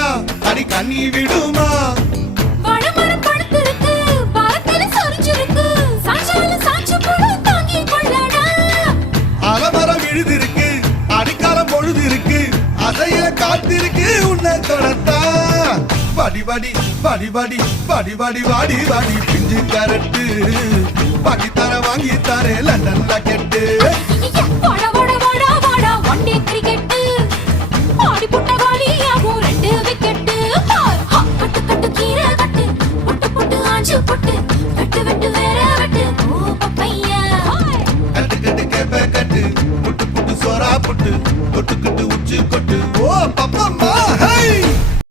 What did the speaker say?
விட்டா அடி கண்ணி விடுமா வடமரம் படுத்திருக்கு பாரத்தில சொரிஞ்சிருக்கு சாஞ்சால சாஞ்சு போடு தாங்கி கொள்ளடா அலமரம் விழுதிருக்கு அடிக்காலம் பொழுது இருக்கு அதைய காத்திருக்கு உன்னை தொடத்தா படி படி படி படி படி படி வாடி வாடி பிஞ்சு கரட்டு படி தர வாங்கி தரே லண்டன்ல கெட்டு வாடா வாடா வாடா வாடா ஒன் டே கிரிக்கெட்